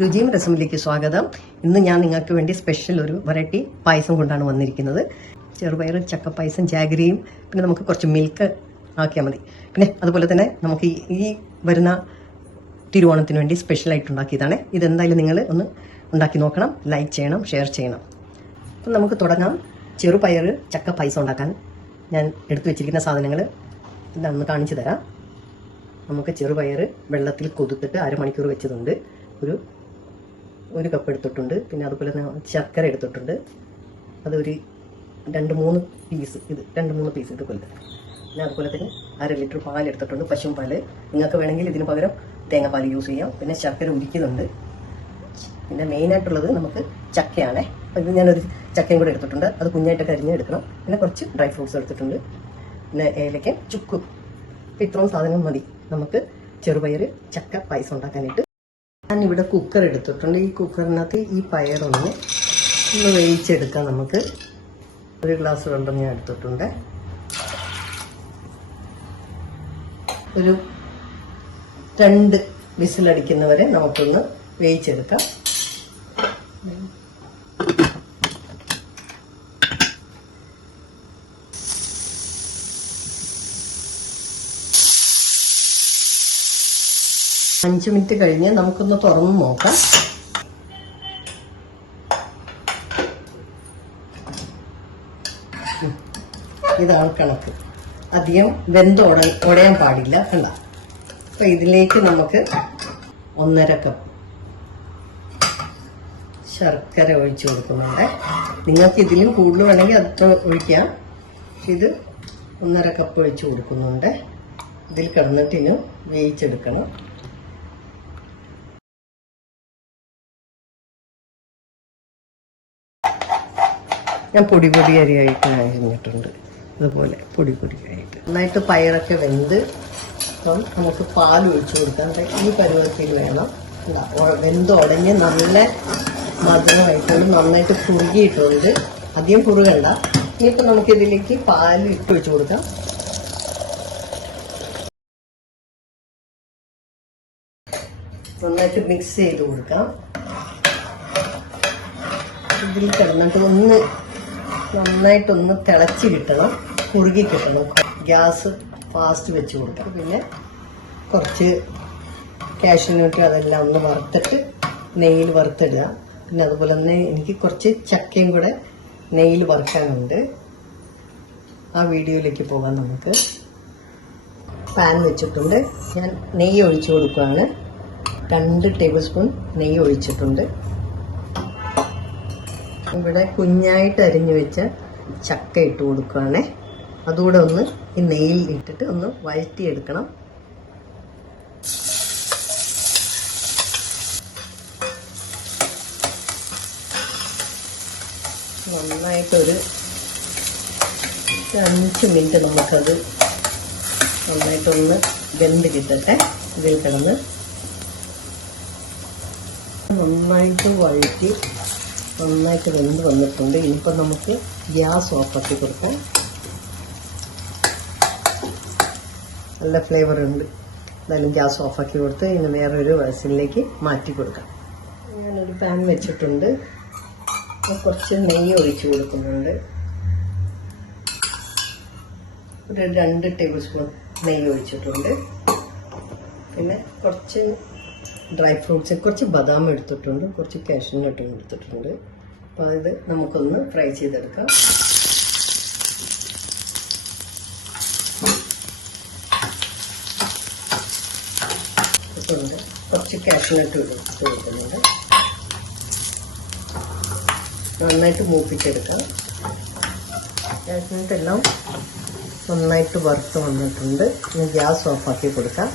രുചിയും രസമിലേക്ക് സ്വാഗതം. ഇന്ന് ഞാൻ നിങ്ങൾക്ക് വേണ്ടി സ്പെഷ്യൽ ഒരു വെറൈറ്റി പായസം കൊണ്ടാണ് വന്നിരിക്കുന്നത്. ചെറുപയർ ചക്ക പായസം, ജാഗരിയും പിന്നെ നമുക്ക് കുറച്ച് മിൽക്ക് ആക്കിയാൽ മതി. പിന്നെ അതുപോലെ തന്നെ നമുക്ക് ഈ വരുന്ന തിരുവോണത്തിന് വേണ്ടി സ്പെഷ്യലായിട്ട് ഉണ്ടാക്കിയതാണ്. ഇതെന്തായാലും നിങ്ങൾ ഒന്ന് ഉണ്ടാക്കി നോക്കണം, ലൈക്ക് ചെയ്യണം, ഷെയർ ചെയ്യണം. അപ്പം നമുക്ക് തുടങ്ങാം. ചെറുപയർ ചക്ക പായസം ഉണ്ടാക്കാൻ ഞാൻ എടുത്തു വെച്ചിരിക്കുന്ന സാധനങ്ങൾ എന്താണെന്ന് കാണിച്ചു തരാം. നമുക്ക് ചെറുപയർ വെള്ളത്തിൽ കൊതുത്തിട്ട് അരമണിക്കൂർ വെച്ചതുണ്ട്. ഒരു കപ്പ് എടുത്തിട്ടുണ്ട്. പിന്നെ അതുപോലെ തന്നെ ശർക്കര എടുത്തിട്ടുണ്ട്. അതൊരു 2-3 പീസ് ഇതുപോലെ. പിന്നെ അതുപോലെ തന്നെ 1/2 ലിറ്റർ പാൽ എടുത്തിട്ടുണ്ട്, പശുവും പാല്. നിങ്ങൾക്ക് വേണമെങ്കിൽ ഇതിന് പകരം തേങ്ങാപ്പാൽ യൂസ് ചെയ്യാം. പിന്നെ ശർക്കര ഉരുക്കുന്നുണ്ട്. പിന്നെ മെയിനായിട്ടുള്ളത് നമുക്ക് ചക്കയാണ്. അപ്പം ഇത് ഞാനൊരു ചക്കയും കൂടെ എടുത്തിട്ടുണ്ട്. അത് കുഞ്ഞായിട്ടൊക്കെ അരിഞ്ഞെടുക്കണം. പിന്നെ കുറച്ച് ഡ്രൈ ഫ്രൂട്ട്സ് എടുത്തിട്ടുണ്ട്. പിന്നെ ഏലക്ക, ചുക്ക്. അപ്പം ഇത്രയും സാധനം മതി നമുക്ക് ചെറുപയർ ചക്ക പായസം ഉണ്ടാക്കാനായിട്ട്. ഞാനിവിടെ കുക്കർ എടുത്തിട്ടുണ്ട്. ഈ കുക്കറിനകത്ത് ഈ പയറൊന്ന് വേവിച്ചെടുക്കാം. നമുക്ക് 1 ഗ്ലാസ് വെള്ളം ഞാൻ എടുത്തിട്ടുണ്ട്. ഒരു 2 വിസിലടിക്കുന്നവരെ നമുക്കൊന്ന് വേവിച്ചെടുക്കാം. അഞ്ച് മിനിറ്റ് കഴിഞ്ഞ് നമുക്കൊന്ന് തുറന്ന് നോക്കാം. ഇതാണ് കണക്ക്. അധികം ഉടയാൻ പാടില്ല. കണ്ട. അപ്പൊ ഇതിലേക്ക് നമുക്ക് 1/2 കപ്പ് ശർക്കര ഒഴിച്ചു കൊടുക്കുന്നുണ്ട്. നിങ്ങൾക്ക് ഇതിലും കൂടുതൽ വേണമെങ്കിൽ അത് ഒഴിക്കാം. ഇത് 1/2 കപ്പ് ഒഴിച്ചു കൊടുക്കുന്നുണ്ട്. ഇതിൽ കിടന്നിട്ടിന് വേവിച്ചെടുക്കണം. ഞാൻ പൊടി അരിയായിട്ട് അരിഞ്ഞിട്ടുണ്ട്. അതുപോലെ പൊടി ആയിട്ട് നന്നായിട്ട് പയറൊക്കെ വെന്ത് അപ്പം നമുക്ക് പാൽ ഒഴിച്ചു കൊടുക്കാം. ഈ പരുവത്തിൽ വേണം. വെന്ത് ഉടഞ്ഞ് നല്ല മധുരമായിട്ടുണ്ട്. നന്നായിട്ട് കുറുകിയിട്ടുണ്ട്. അധികം കുറുകണ്ട. ഇനിയിപ്പോൾ നമുക്കിതിലേക്ക് പാൽ ഇട്ട് ഒഴിച്ചു കൊടുക്കാം. നന്നായിട്ട് മിക്സ് ചെയ്ത് കൊടുക്കാം. ഇതിൽ കിടന്നിട്ട് നന്നായിട്ടൊന്ന് തിളച്ച് കിട്ടണം, കുറുകി കിട്ടണം. ഗ്യാസ് ഫാസ്റ്റ് വെച്ച് കൊടുക്കാം. പിന്നെ കുറച്ച് കാഷ്യൂനട്ട് അതെല്ലാം ഒന്ന് വറുത്തിട്ട് നെയ്യിൽ വറുത്തിടുക. പിന്നെ അതുപോലെ തന്നെ എനിക്ക് കുറച്ച് ചക്കയും കൂടെ നെയ്യിൽ വറുക്കാനുണ്ട്. ആ വീഡിയോയിലേക്ക് പോകാം. നമുക്ക് പാൻ വെച്ചിട്ടുണ്ട്. ഞാൻ നെയ്യ് ഒഴിച്ചു കൊടുക്കുകയാണ്. 2 ടേബിൾ സ്പൂൺ നെയ്യ് ഒഴിച്ചിട്ടുണ്ട്. ഇവിടെ കുഞ്ഞായിട്ട് അരിഞ്ഞു വെച്ച ചക്ക ഇട്ട് കൊടുക്കുകയാണേ. അതുകൂടെ ഒന്ന് ഈ നെയ്യിൽ ഇട്ടിട്ട് ഒന്ന് വഴറ്റിയെടുക്കണം. നന്നായിട്ടൊരു 5 മിനിറ്റ് നമുക്കത് നന്നായിട്ടൊന്ന് വെന്ത് കിട്ടട്ടെ. ഇതിൽ കിടന്ന് നന്നായിട്ട് വഴറ്റി നന്നായിട്ട് വെന്ത് വന്നിട്ടുണ്ട്. ഇനിയിപ്പോൾ നമുക്ക് ഗ്യാസ് ഓഫാക്കി കൊടുക്കാം. നല്ല ഫ്ലേവർ ഉണ്ട്. എന്തായാലും ഗ്യാസ് ഓഫാക്കി കൊടുത്ത് ഇനി വേറൊരു വയസ്സിലേക്ക് മാറ്റി കൊടുക്കാം. ഞാനൊരു പാൻ വെച്ചിട്ടുണ്ട്. കുറച്ച് നെയ്യ് ഒഴിച്ചു കൊടുക്കുന്നുണ്ട്. ഒരു 2 ടേബിൾ സ്പൂൺ നെയ്യ് ഒഴിച്ചിട്ടുണ്ട്. പിന്നെ കുറച്ച് ഡ്രൈ ഫ്രൂട്ട്സ്, കുറച്ച് ബദാം എടുത്തിട്ടുണ്ട്, കുറച്ച് കാഷ്യൂനട്ടും എടുത്തിട്ടുണ്ട്. അപ്പോൾ ഇത് നമുക്കൊന്ന് ഫ്രൈ ചെയ്തെടുക്കാം. കുറച്ച് കാഷ്യൂനട്ട് കൊടുക്കുന്നുണ്ട്. നന്നായിട്ട് മൂപ്പിച്ചെടുക്കാം. കാഷ്യൂനട്ട് എല്ലാം നന്നായിട്ട് വറുത്ത് വന്നിട്ടുണ്ട്. ഇനി ഗ്യാസ് ഓഫാക്കി കൊടുക്കാം.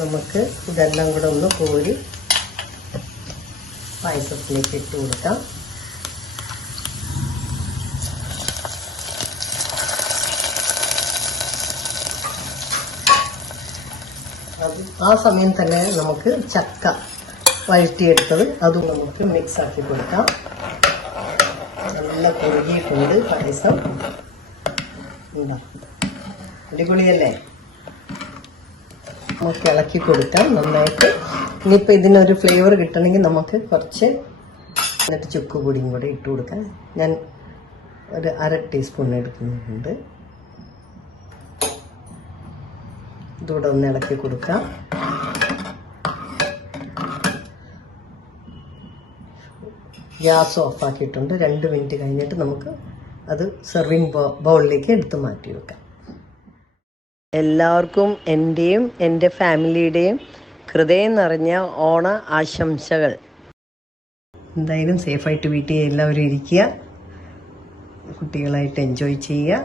നമുക്ക് ഇതെല്ലാം കൂടെ ഒന്ന് കോരി പായസത്തിലേക്ക് ഇട്ട് കൊടുക്കാം. ആ സമയം തന്നെ നമുക്ക് ചക്ക വഴറ്റിയെടുത്തത് അതും നമുക്ക് മിക്സ് ആക്കി കൊടുക്കാം. നല്ല കുറുകിയിട്ടുണ്ട് പായസം. അടിപൊളിയല്ലേ? നമുക്ക് ഇളക്കി കൊടുക്കാം നന്നായിട്ട്. ഇനിയിപ്പോൾ ഇതിനൊരു ഫ്ലേവർ കിട്ടണമെങ്കിൽ നമുക്ക് കുറച്ച് എന്നിട്ട് ചുക്ക് പൊടിയും കൂടെ ഇട്ട് കൊടുക്കാം. ഞാൻ ഒരു 1/2 ടീസ്പൂൺ എടുക്കുന്നുണ്ട്. ഇതൂടെ ഒന്ന് ഇളക്കി കൊടുക്കാം. ഗ്യാസ് ഓഫാക്കിയിട്ടുണ്ട്. 2 മിനിറ്റ് കഴിഞ്ഞിട്ട് നമുക്ക് അത് സെർവിങ് ബൗളിലേക്ക് എടുത്ത് മാറ്റി വെക്കാം. എല്ലാവർക്കും എൻ്റെയും എൻ്റെ ഫാമിലിയുടെയും ഹൃദയം നിറഞ്ഞ ഓണ ആശംസകൾ. എന്തായാലും സേഫായിട്ട് വീട്ടിൽ എല്ലാവരും ഇരിക്കുക, കുട്ടികളായിട്ട് എൻജോയ് ചെയ്യുക.